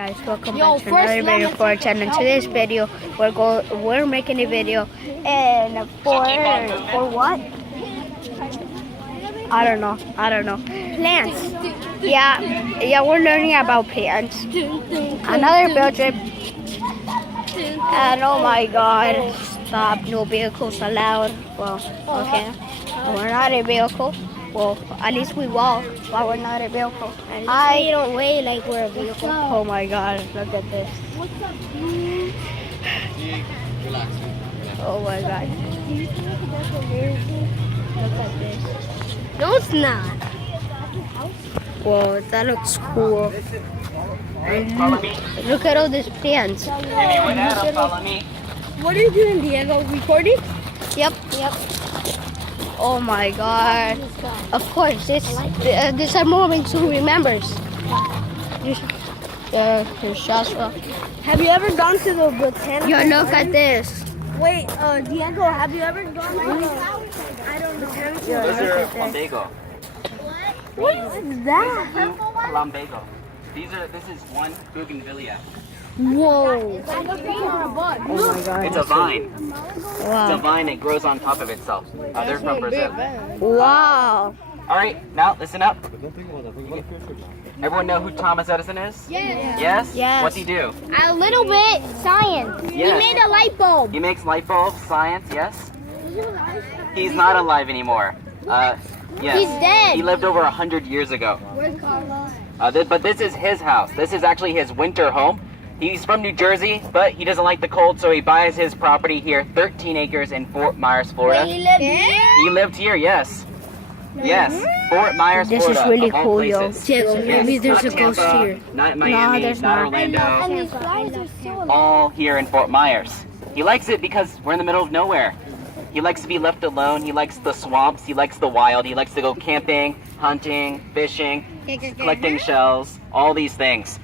guys, welcome back to another video for our channel. In today's video, we're making a video, and for what? I don't know. Plants. Yeah, we're learning about plants. Another field trip. And oh my God, stop! No vehicles allowed. Well, okay, we're not a vehicle. Well, at least we walk while we're not a vehicle. We don't weigh like we're a vehicle. Oh my God, look at this. Oh my God. Look at this. No, it's not. Whoa, that looks cool. And look at all these plants. Follow me. What are you doing, Diego? Recording? Yep. Oh my God. Of course, these are moments who remembers. Here's Joshua. Have you ever gone to the botanical Yo, look garden? at this. Wait, Diego, have you ever gone to I don't know. Those are plumbago. What is that? Plumbago. This is one bougainvillea. Whoa. Oh my God. It's a vine. It's a Wow. vine that grows on top of itself. They're from Brazil. Wow. All right, now listen up. Everyone know who Thomas Edison is? Yes. Yes. What's he do? A little bit science. Yes. He made a light bulb. He makes light bulbs, science, yes? He's not alive anymore. Yes. He's dead. He lived over 100 years ago. Where's Carlos? But this is his house. This is actually his winter home. He's from New Jersey, but he doesn't like the cold, so he buys his property here, 13 acres in Fort Myers, Florida. Wait, he lived here? He lived here, yes. Yes, Fort Myers, This is Florida. really of all cool, yo. places. Diego, maybe Yes, there's not a ghost Tampa, here. Not Miami, there's not not. Orlando. And these flowers are still alive. All here in Fort Myers. He likes it because we're in the middle of nowhere. He likes to be left alone. He likes the swamps. He likes the wild. He likes to go camping, hunting, fishing, collecting shells, all these things.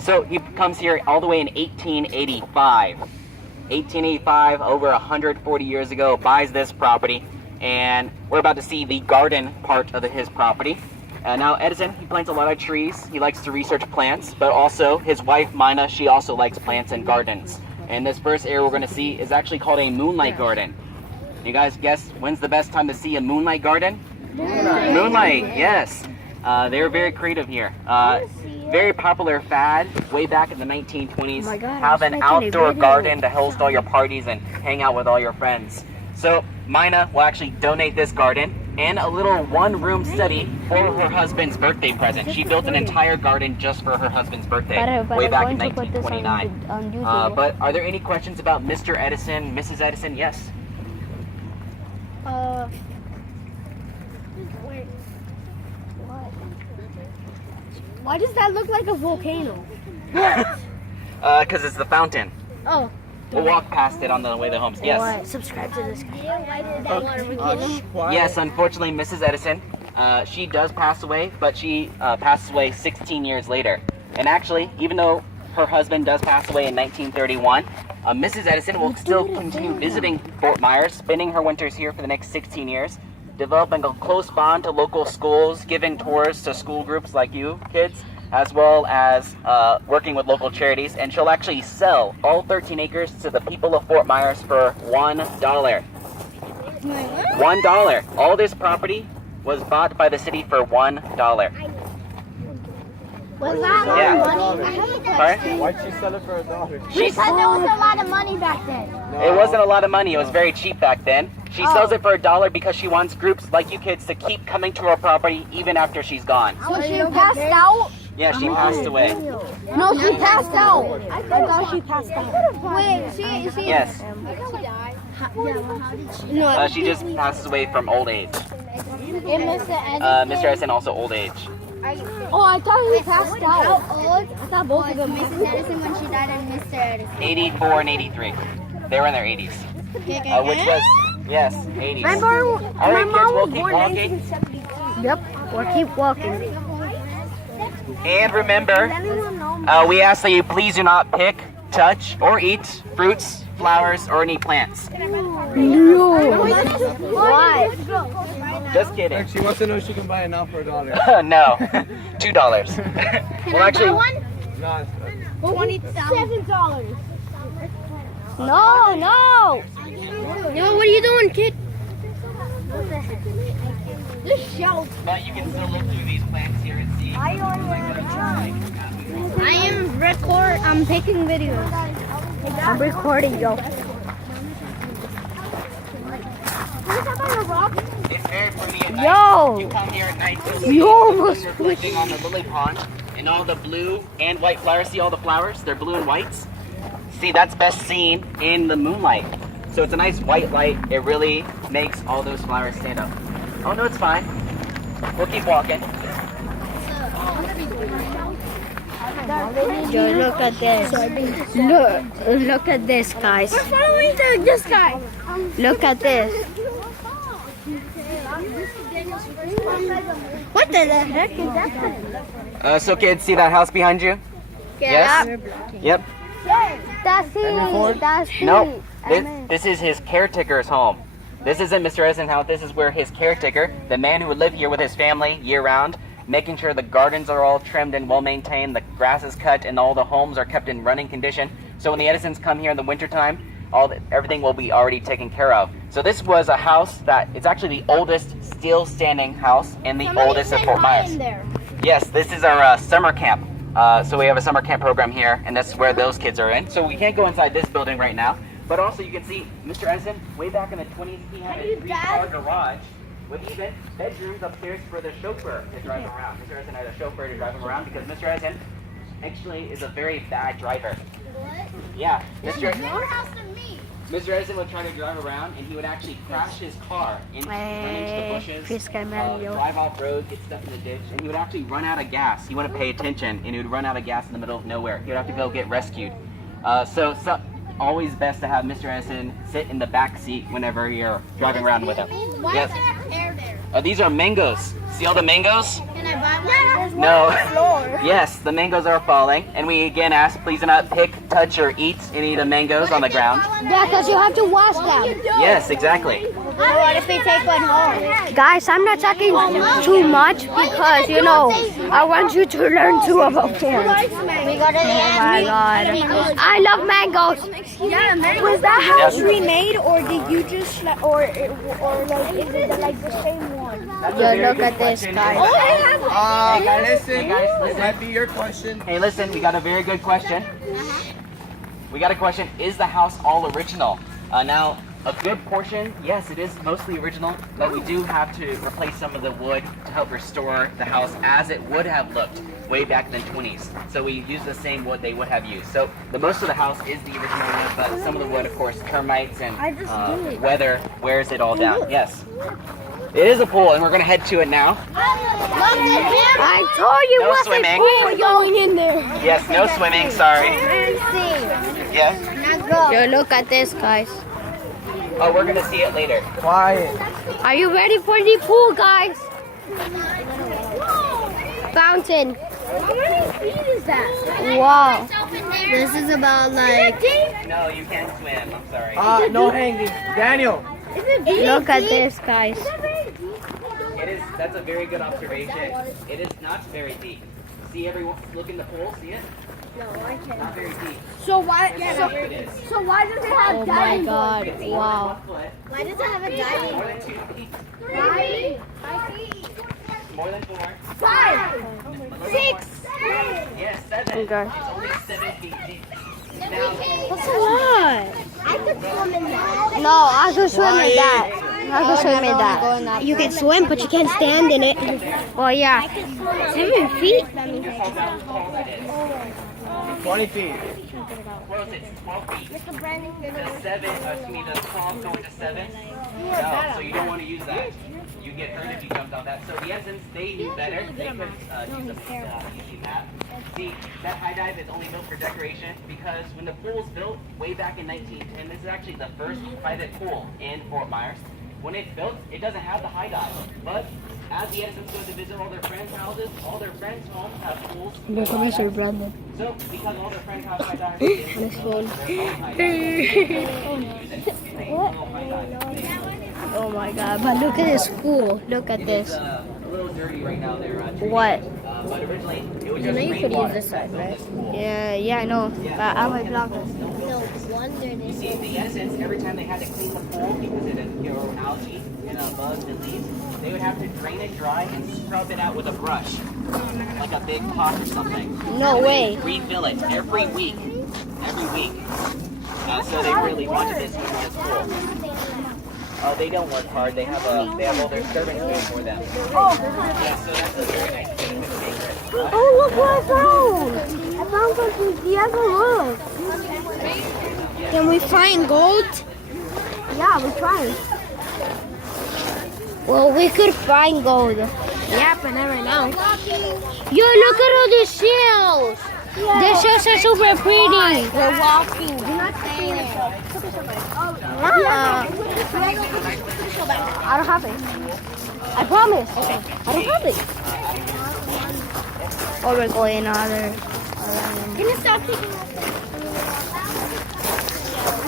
So he comes here all the way in 1885. 1885, over 140 years ago, buys this property, and we're about to see the garden part of his property. Now Edison, he plants a lot of trees. He likes to research plants, but also his wife Mina, she also likes plants and gardens. And this first area we're going to see is actually called a moonlight garden. You guys guess when's the best time to see a moonlight garden? Moonlight, yes. They were very creative here. Very popular fad way back in the 1920s. Oh my God, have I an was making a outdoor video. garden to host all your parties and hang out with all your friends. So Mina will actually donate this garden and a little one-room study for her husband's birthday present. She built an entire garden just for her husband's birthday way back in 1929. But are there any questions about Mr. Edison, Mrs. Edison? Yes. Wait. Why does that look like a volcano? Because it's the fountain. Oh. We'll walk past it on the way to homes. Yes. Subscribe to this guy. Yes, unfortunately, Mrs. Edison, she does pass away, but she passes away 16 years later. And actually, even though her husband does pass away in 1931, Mrs. Edison will still continue visiting Fort Myers, spending her winters here for the next 16 years, developing a close bond to local schools, giving tours to school groups like you kids, as well as working with local charities. And she'll actually sell all 13 acres to the people of Fort Myers for $1. $1. All this property was bought by the city for $1. Was that Yeah. money? Sorry? Why'd she sell it for $1? Because there was a lot of money back then. It wasn't a lot of money. It was very cheap back then. She sells it for $1 because she wants groups like you kids to keep coming to her property even after she's gone. So she passed out? Yeah, she passed away. No, she passed out. I thought she passed out. Wait, she Yes. No, She just passes away from old age. Mr. Edison also old age. Oh, I thought he passed out. How old I thought both of them. Mrs. Edison when she died and Mr. Edison? 84 and 83. They were in their 80s. Which was, yes, 80s. My Alright, kids, mom we'll was keep born walking. 1972. Yep, we'll keep walking. And remember, we ask that you please do not pick, touch, or eat fruits, flowers, or any plants. Why? Just kidding. She wants to know if she can buy it now for $1. No, $2. Well, actually, $27. No, no. No, what are you doing, kid? This shelf. But you can still look through these plants here and see. I am I'm taking videos. I'm recording, yo. It's very pretty at night. Yo. You come here at night, You almost reflecting on the lily pond and all the blue and white flowers. See all the flowers? They're blue and whites. See, that's best seen in the moonlight. So it's a nice white light. It really makes all those flowers stand up. Oh no, it's fine. We'll keep walking. Yo, look at this. Look at this, guys. We're following this guy. Look at this. What the heck is that? So kids, see that house behind you? Yes? Yep. That's it. That's it. Nope. This is his caretaker's home. This isn't Mr. Edison's house. This is where his caretaker, the man who would live here with his family year-round, making sure the gardens are all trimmed and well-maintained, the grass is cut, and all the homes are kept in running condition. So when the Edisons come here in the wintertime, everything will be already taken care of. So this was a house that it's actually the oldest still standing house and the oldest in Fort Myers. Yes, this is our summer camp. So we have a summer camp program here, and that's where those kids are in. So we can't go inside this building right now, but also you can see Mr. Edison, way back in the 20s, he had a 3-car garage with even bedrooms upstairs for the chauffeur to drive around. Mr. Edison had a chauffeur to drive him around because Mr. Edison actually is a very bad driver. Yeah, Mr. Edison would try to drive around and he would actually crash his car run into the bushes, drive off road, get stuck in the ditch, and he would actually run out of gas. He wouldn't pay attention and he would run out of gas in the middle of nowhere. He would have to go get rescued. So always best to have Mr. Edison sit in the back seat whenever you're driving around with him. Yes. These are mangoes. See all the mangoes? Can I buy one? No. Yes, the mangoes are falling. And we again ask, please do not pick, touch, or eat any of the mangoes on the ground. Yeah, because you have to wash them. Yes, exactly. What if we take one home? Guys, I'm not talking too much because, you know, I want you to learn too about plants. We go to the Oh my god. I love mangoes. Yeah, was that house remade, or did you just or like is it like the same one? Yo, look at this, guys. Hey guys, Might be your question. Hey, listen, we got a very good question. We got a question, is the house all original? Now, a good portion, yes, it is mostly original, but we do have to replace some of the wood to help restore the house as it would have looked way back in the 20s. So we use the same wood they would have used. So the most of the house is the original wood, but some of the wood, of course, termites and weather wears it all down. Yes. It is a pool, and we're going to head to it now. I told you No what's swimming. pool going in there. Yes, no swimming, sorry. Yes? Yo, look at this, guys. Oh, we're going to see it later. Quiet. Are you ready for the pool, guys? Fountain. How many feet is that? Wow. This is about like. No, you can't swim. I'm sorry. No hanging. Daniel. Look at this, guys. It is. That's a very good observation. It is not very deep. See everyone look in the pool. See it? No, I can't. Not very deep. So why? Here it is. So why does it have Oh my diving? god. It's Wow. 1 foot, Why does it have a diving? more than 2 feet, more than 4. 5, 6, Yes, 7. Okay. It's only 7 feet deep. Now, That's a lot. I could swim in that. No, I can swim in that. I can swim in that. You can swim, but you can't stand in it. Well, yeah. 7 feet? this how tall it is. 20 feet. Well, it's 12 feet. The 12 going to 7. No, so you don't want to use that. You get hurt if you jumped on that. So the Edisons, they knew better. They could use using that. See, that high dive is only built for decoration because when the pool was built way back in 1910, this is actually the first private pool in Fort Myers. When it's built, it doesn't have the high dive. But as the Edisons go to visit all their friends' houses, all their friends' homes have pools. Brandon. So because all their friends have high dives, it's This phone. Oh my god, but look at this pool. Look at It's this. a little dirty right now. They're What? But originally, it was You know just you could use rainwater this side, from right? this pool. Yeah, I know. But I might block this. No wonder this. See, the essence, every time they had to clean the pool because it had, algae and bugs and leaves, they would have to drain it dry and scrub it out with a brush, like a big pot or something. No way. Refill it every week. Every week. So they really wanted this here in this pool. Oh, they don't work hard. They have all their servants doing for them. Yeah, so that's a very nice thing to take. Oh, look what I found! I found something. The other look. Can we find gold? Yeah, we're trying. Well, we could find gold. Yeah, but not right now. Yo, look at all these shells. The shells are super pretty. We're walking. I don't have it. I promise. I don't have it. Or we're going other. Can you stop taking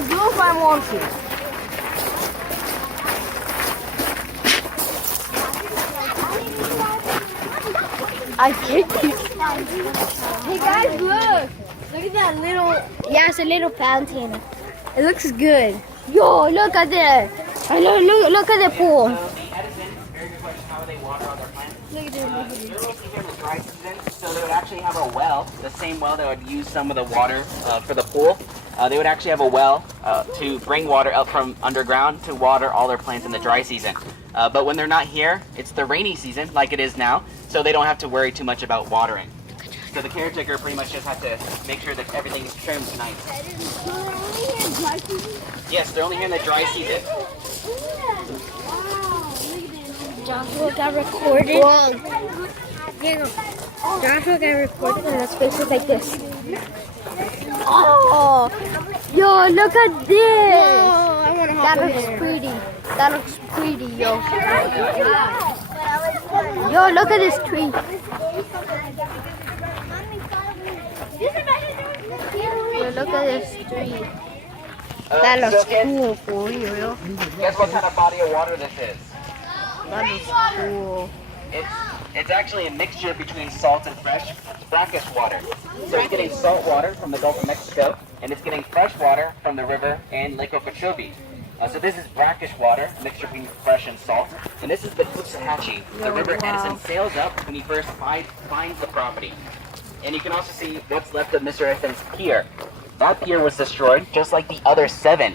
Do if I want to. I can't. Hey guys, look! Look at that little. Yeah, it's a little fountain. It looks good. Yo, look at there. Look at the pool. The Edison, very good question. How do they water all their plants? Look at this. They're mostly here in the dry season, so they would actually have a well, the same well that would use some of the water for the pool. They would actually have a well to bring water up from underground to water all their plants in the dry season. But when they're not here, it's the rainy season, like it is now, so they don't have to worry too much about watering. So the caretaker pretty much just has to make sure that everything's trimmed nice. Yes, they're only here in the dry season. Joshua got recorded. Joshua got recorded and his face is like this. Oh, yo, look at this. I want to That looks pretty. That looks pretty, yo. Yo, look at this tree. Yo, look at this tree. That So looks kids, cool for you, yo. guess what kind of body of water this is? That looks cool. It's actually a mixture between salt and fresh brackish water. So it's getting salt water from the Gulf of Mexico, and it's getting fresh water from the river and Lake Okeechobee. So this is brackish water, a mixture between fresh and salt. And this is the Cusahatchee. The river Edison sails up when he first finds the property. And you can also see what's left of Mr. Edison's pier. That pier was destroyed, just like the other 7.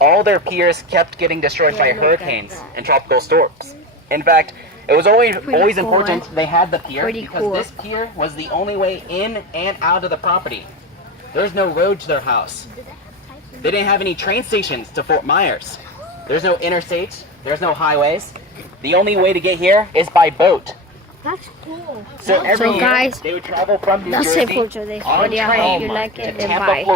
All their piers kept getting destroyed by hurricanes and tropical storms. In fact, it was always cool, important they had the pier Pretty because cool. this pier was the only way in and out of the property. There's no road to their house. They didn't have any train stations to Fort Myers. There's no interstates. There's no highways. The only way to get here is by boat. That's cool. So every year, guys, they would travel from New that's Jersey it for today. on I hope train you like to it and Tampa, bye. Florida.